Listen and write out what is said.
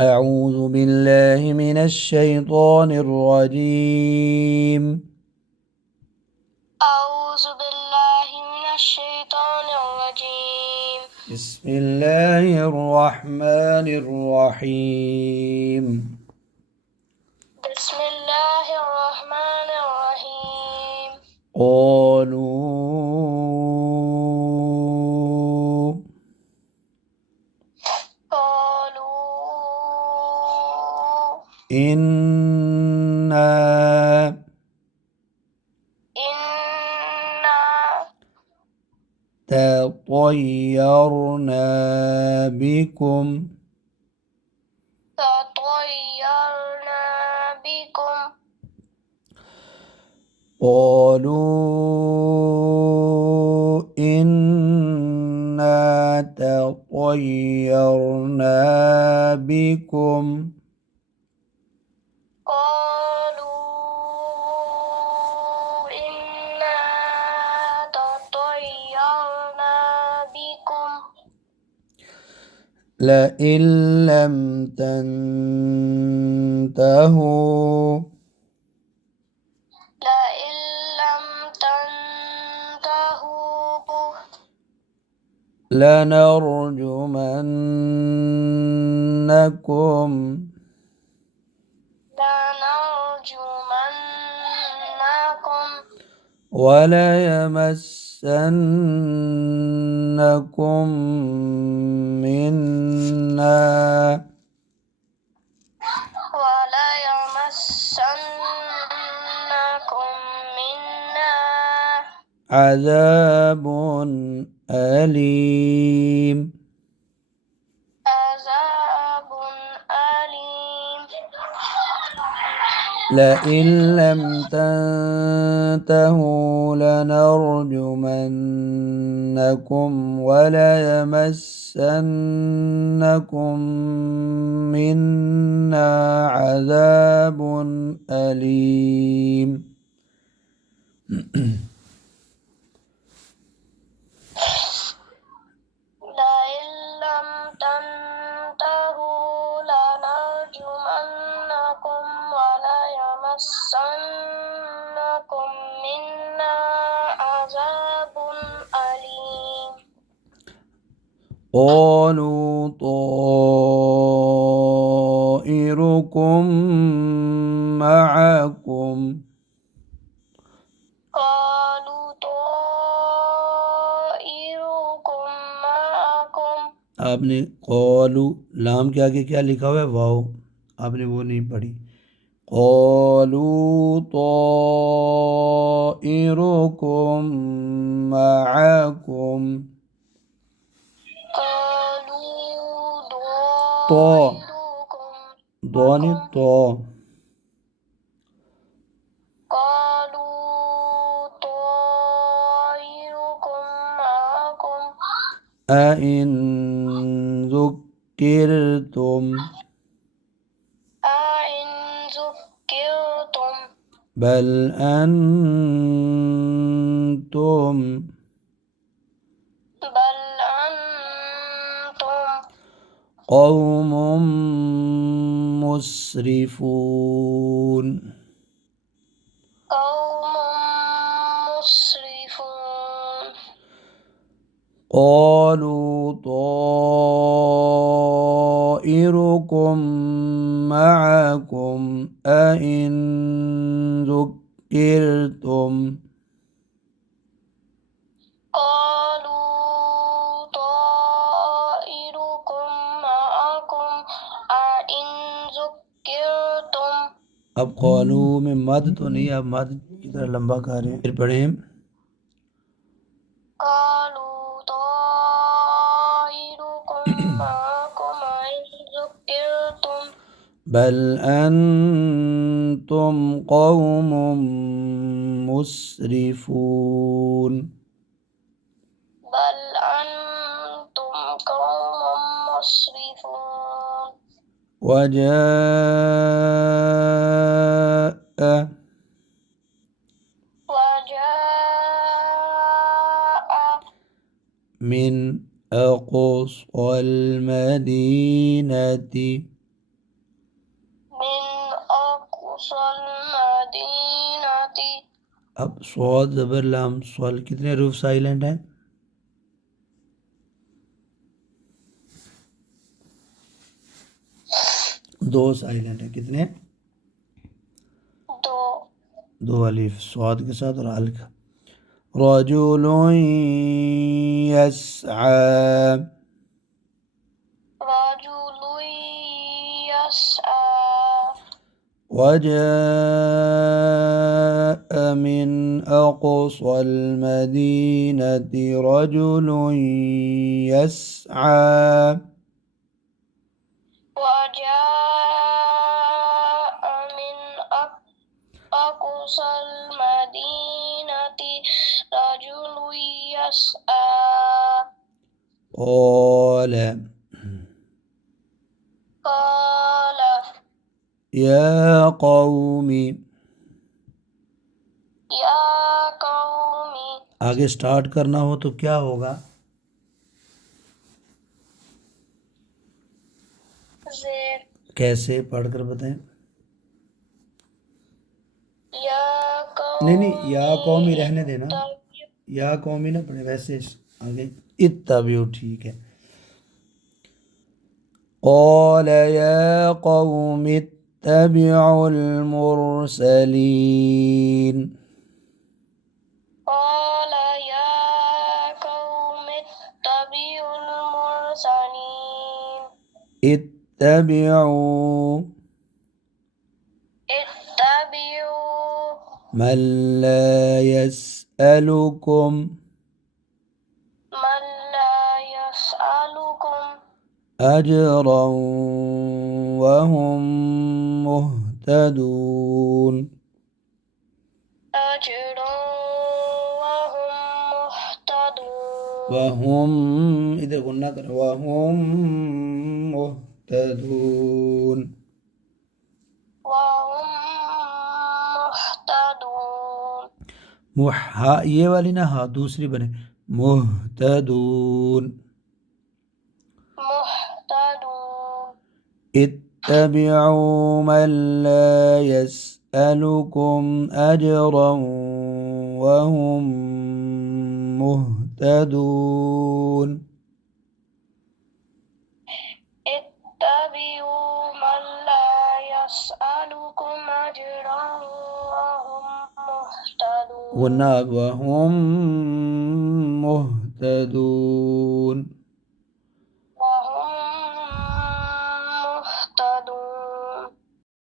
أعوذ بالله من الشيطان الرجيم. أعوذ بالله من الشيطان الرجيم. بسم الله الرحمن الرحيم. بسم الله الرحمن الرحيم. قالوا إنا إنا تطيرنا بكم تطيرنا بكم. قالوا إنا تطيرنا بكم قالوا إنا تطيرنا بكم. لئن لم تنتهوا لئن لم تنتهوا لنرجمنكم لنرجمنكم وليمسنكم منا وليمسنكم منا عذاب أليم. عذاب أليم. لئن لم تنتهوا لنرجمنكم وليمسنكم منا عذاب أليم. لئن لم تنتهوا لنرجمنكم وليمسنكم منا عذاب أليم. قالوا طائركم معكم قالوا طائركم معكم. आपने कौलू लाम के आगे क्या लिखा हुआ है वाओ आपने वो नहीं पढ़ी कौलू طائركم معكم قالوا तो طائركم दोनी معكم. तो قالوا طائركم معكم أئن ذكرتم أئن ذكرتم بل أنتم بل أنتم قوم مسرفون قوم مسرفون. قالوا طائركم معكم أئن ذكرتم قالوا طائركم معكم أئن ذكرتم. अब कौलू में मद तो नहीं अब मद की तरह लंबा कर रहे हैं फिर पढ़े قالوا طائركم معكم أئن ذكرتم بل أنتم قوم مسرفون بل أنتم قوم مسرفون. وجاء وجاء من أقصى المدينة أقصى المدينة अब स्वाद ज़बर लाम स्वाल कितने रूफ साइलेंट हैं? 2 साइलेंट हैं। कितने? 2 2 अलिफ स्वाद के साथ और अल का। रजुलुन यस्आ رجل يسعى وجاء من أقصى المدينة رجل يسعى وجاء من أقصى المدينة رجل يسعى قال قال يا قوم या कौमी आगे स्टार्ट करना हो तो क्या होगा? ज़ेर कैसे पढ़कर बताएं? या नहीं या कौमी रहने देना, तब या कौमी ना पढ़े, वैसे आगे इत्तबिउ ठीक है। قال يا قوم اتبعوا المرسلين قال या कौम اتبعوا المرسلين اتبعوا اتبعوا من لا يسألكم من لا يسألكم أجرا وهم مهتدون أجرا وهم مهتدون वहुम इधर गुन्ना कर वहुम मुहतदून وهم مهتدون मुहा ये वाली ना हा दूसरी बने मुहतदून مهتدون इत्तबिउ मन ला यसअलुकुम अजरन वहुम मुहतदून اتبعوا من لا يسألكم أجرا وهم مهتدون गुन्ना वहुम मुहतदून